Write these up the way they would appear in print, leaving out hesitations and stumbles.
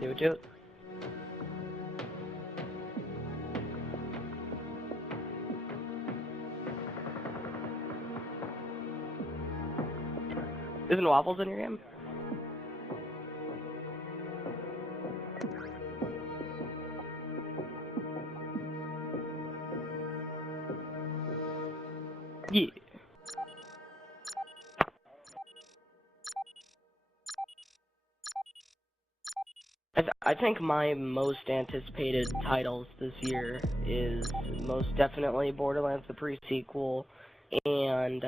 Do it. Isn't Waffles in your game? Yeah. I think my most anticipated titles this year is most definitely Borderlands the pre-sequel and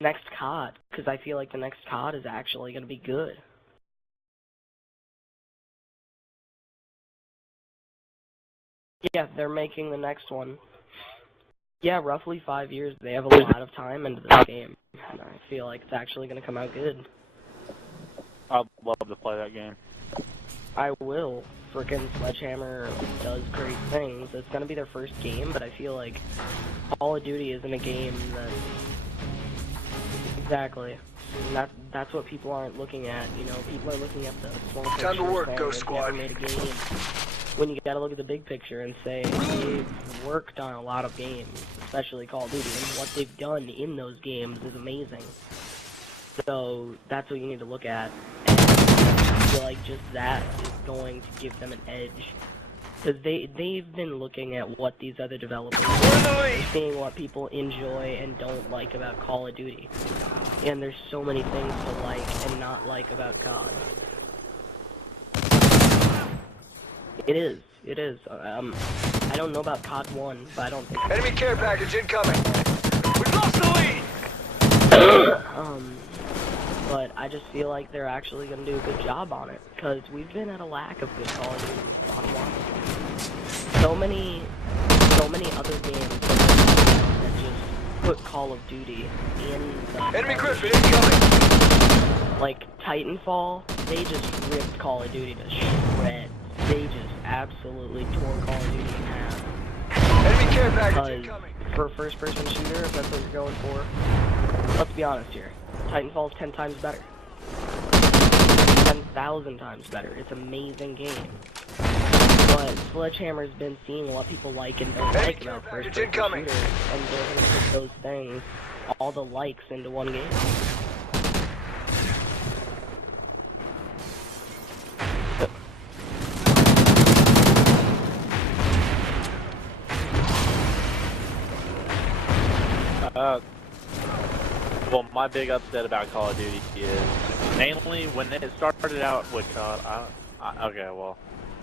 next COD, because I feel like the next COD is actually going to be good. Yeah, they're making the next one. Yeah, roughly 5 years. They have a lot of time into this game, and I feel like it's actually going to come out good. I'd love to play that game. I will. Frickin' Sledgehammer does great things. It's going to be their first game, but I feel like Call of Duty isn't a game that... Exactly. And that's what people aren't looking at, you know. People are looking at the small picture. Time to work, saying Ghost they've Squad. never made a game. When you gotta look at the big picture and say they've worked on a lot of games, especially Call of Duty, and what they've done in those games is amazing. So that's what you need to look at. And I feel like just that is going to give them an edge. Because they've been looking at what these other developers are, seeing what people enjoy and don't like about Call of Duty. And there's so many things to like and not like about COD. It is. I don't know about COD 1, but I don't think... Enemy care package incoming! We've lost the lead! But I just feel like they're actually going to do a good job on it, because we've been at a lack of good Call of Duty on 1. So many other games that just put Call of Duty in the... Enemy Griffin incoming! Like Titanfall, they just ripped Call of Duty to shreds. They just absolutely tore Call of Duty in half. Enemy care package incoming! For a first-person shooter, if that's what you're going for, let's be honest here. Titanfall's 10 times better. 10,000 times better. It's an amazing game. But Sledgehammer's been seeing what people like and don't like about first-person shooters, and they're gonna put those things, all the likes, into one game. Well, my big upset about Call of Duty is mainly when it started out with COD.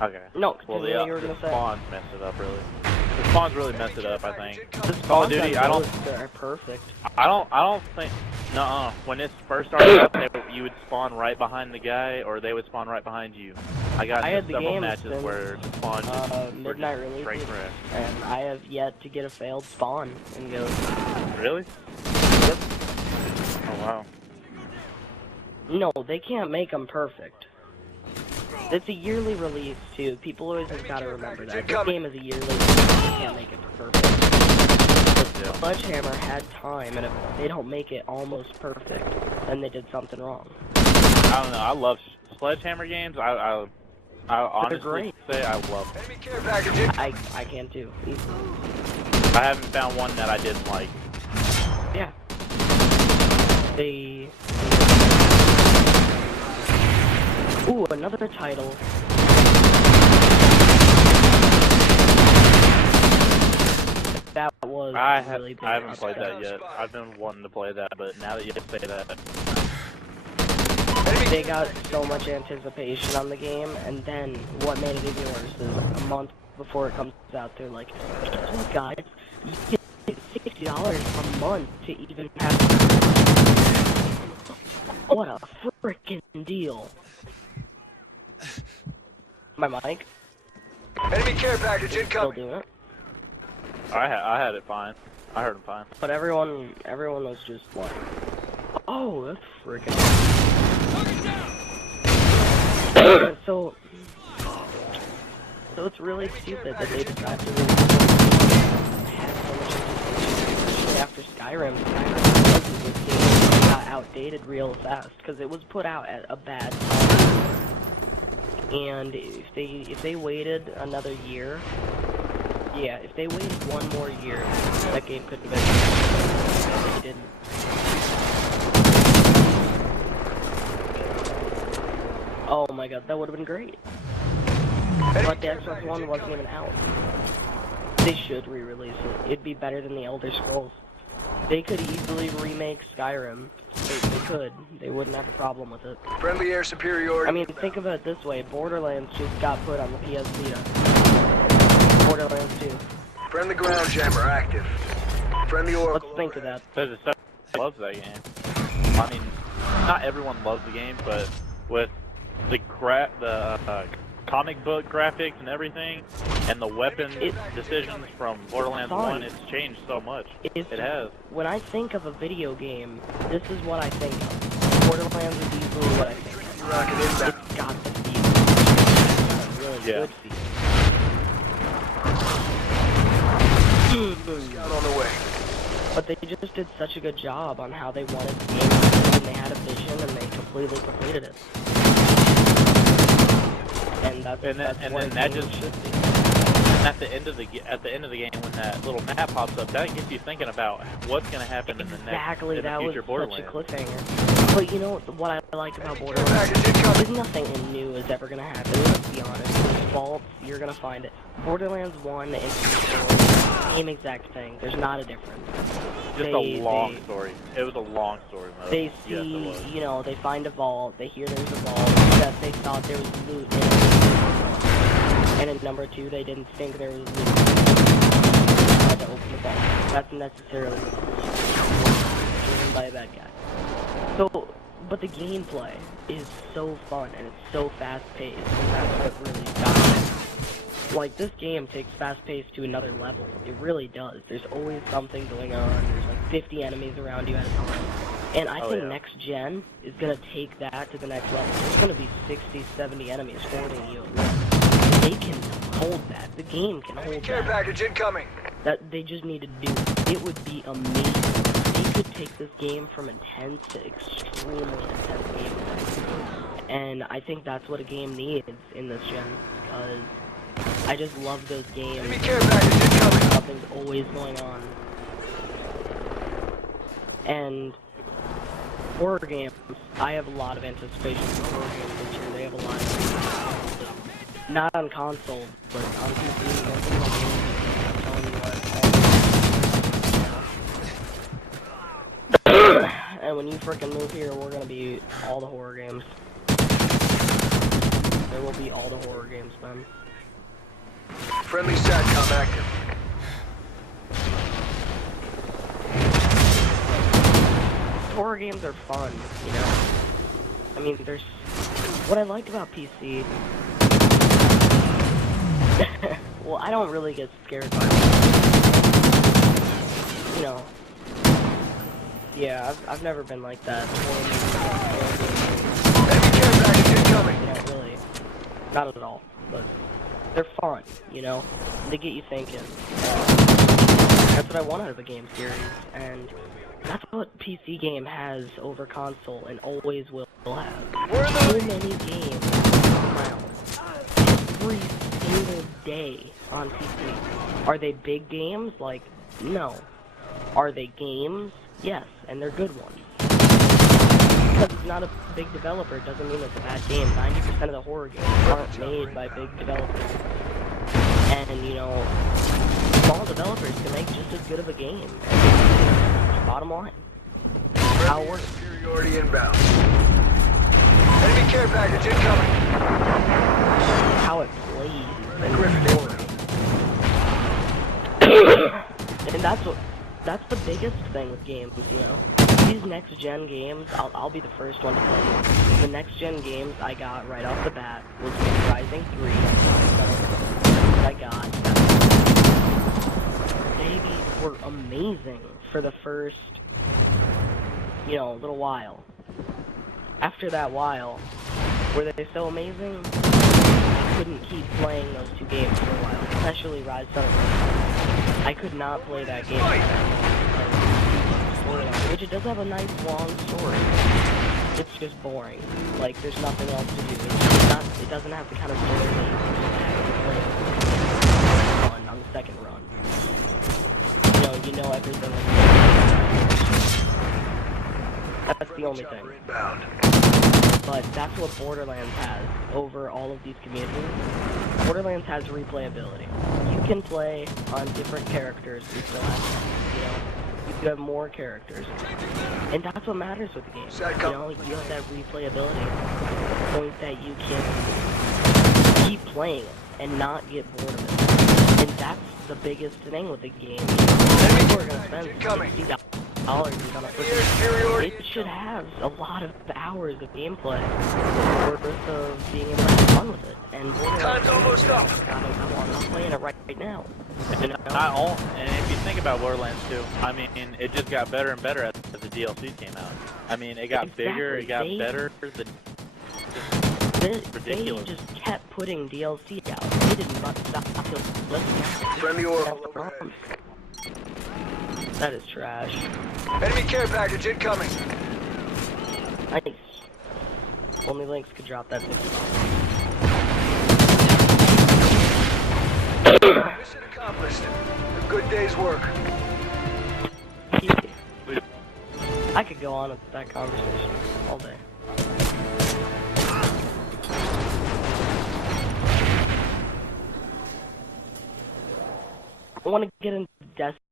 Okay. No, well, what you were gonna say. Spawn messed it up, really. The Spawn's really messed it up, I think. The Call of Duty, they're perfect. I don't think. Nuh-uh. When it first started out, you would spawn right behind the guy, or they would spawn right behind you. I had the several game matches since, where the spawn just Midnight release, and I have yet to get a failed spawn in Ghost. Really? Yep. Oh wow. No, they can't make them perfect. It's a yearly release too. People always have got to remember that. This game is a yearly release. They can't make it perfect. But Sledgehammer had time, and if they don't make it almost perfect, then they did something wrong. I don't know. I love Sledgehammer games. I honestly say I love them. I can too. Easily. I haven't found one that I didn't like. Yeah. They... Ooh, another title. That was really big. I haven't played that yet. I've been wanting to play that, but now that you say that... They got so much anticipation on the game, and then what made it even worse is a month before it comes out, they're like, "Hey guys, you get $60 a month to even have..." What a frickin' deal. My mic? Enemy care package incoming. Still doing it. I had it fine. I heard him fine. But everyone was just like, "Oh, that's frickin'." So it's really stupid that they decided to have so much anticipation, especially after Skyrim. This game got outdated real fast because it was put out at a bad time. And if they waited another year, yeah, if they waited one more year, that game couldn't have been. They didn't. Oh my god, that would have been great. But the Xbox One wasn't even out. They should re-release it. It'd be better than the Elder Scrolls. They could easily remake Skyrim. They could. They wouldn't have a problem with it. Friendly air superiority. I mean, think of it this way. Borderlands just got put on the PS Vita. Borderlands 2. Friendly ground jammer active. Friendly Oracle. Let's think of that. Because loves that game. I mean, not everyone loves the game, but with the comic book graphics and everything, and the weapon decisions from Borderlands 1, it's changed so much. It has. When I think of a video game, this is what I think of. Borderlands is easily what I think of. Rocket inbound. It's got the feel. It's got a really good feel. Scout on the way. But they just did such a good job on how they wanted the game to be, and they had a vision, and they completely completed it. And that's what that just should be. at the end of the game when that little map pops up, that gets you thinking about what's going to happen in the future Borderlands. That was such a cliffhanger. But you know what I like about Borderlands is nothing new is ever going to happen. Let's be honest. There's faults, you're going to find it. Borderlands 1 and 2, same exact thing. There's not a difference. Just a long story. It was a long story mode. They see, you know, they find a vault, they hear there's a vault, that they thought there was loot in it. And in number 2, they didn't think there was loot. They had to open the vault. That's necessarily driven by a bad guy. So, but the gameplay is so fun, and it's so fast-paced, and that's what really got it. Like, this game takes fast-paced to another level. It really does. There's always something going on. There's like 50 enemies around you at a time. And I think next gen is going to take that to the next level. There's going to be 60, 70 enemies holding you. They can hold that. The game can hold Care that. package incoming. That they just need to do it. It would be amazing. They could take this game from intense to extremely intense gameplay. And I think that's what a game needs in this gen. Because I just love those games. Enemy care package incoming. Something's always going on. And horror games, I have a lot of anticipation for horror games this year. They have a lot of, not on console, but on PC. I'm telling you what. And when you frickin' move here, we're gonna be all the horror games. There will be all the horror games then. Friendly SATCOM active. Horror games are fun, you know? I mean, there's... What I like about PC... well, I don't really get scared by it. You know... Yeah, I've never been like that. Enemy care package incoming. You know, really. Not at all, but... They're fun, you know? They get you thinking. That's what I want out of a game series, and... That's what PC game has over console and always will have. So many games come out every single day on PC. Are they big games? Like, no. Are they games? Yes, and they're good ones. Because it's not a big developer doesn't mean it's a bad game. 90% of the horror games aren't made by big developers. And, you know, small developers can make just as good of a game. Bottom line. How it works. Superiority inbound. Enemy care package incoming. How it plays. And Griffin. and that's the biggest thing with games, you know. These next gen games, I'll be the first one to tell you. The next gen games I got right off the bat was Rising 3. I got. They were amazing for the first, you know, little while. After that while, were they so amazing? I couldn't keep playing those two games for a while, especially Rise Son of Rome. I could not play that game, which it does have a nice long story. It's just boring. Like, there's nothing else to do. It's not It doesn't have the kind of story that you on the second run. You know everything. That's the only thing. Inbound. But that's what Borderlands has over all of these communities. Borderlands has replayability. You can play on different characters and still have, you have more characters. And that's what matters with the game. You have that replayability. The point that you can keep playing it and not get bored of it. And that's the biggest thing with the game. People are going to spend $60 on a freaking. It should have a lot of hours of gameplay worth of being able to have fun with it. And Time's almost up. I'm playing it right now. And if you think about Borderlands 2, I mean, it just got better and better as the DLC came out. I mean, it got bigger, it got better. Ridiculous. They just kept putting DLC out. They did not stop until Friendly orbital. That is trash. Enemy care package incoming. Nice. Only Lynx could drop that thing. Mission accomplished. A good day's work. I could go on with that conversation all day. I want to get into Destiny.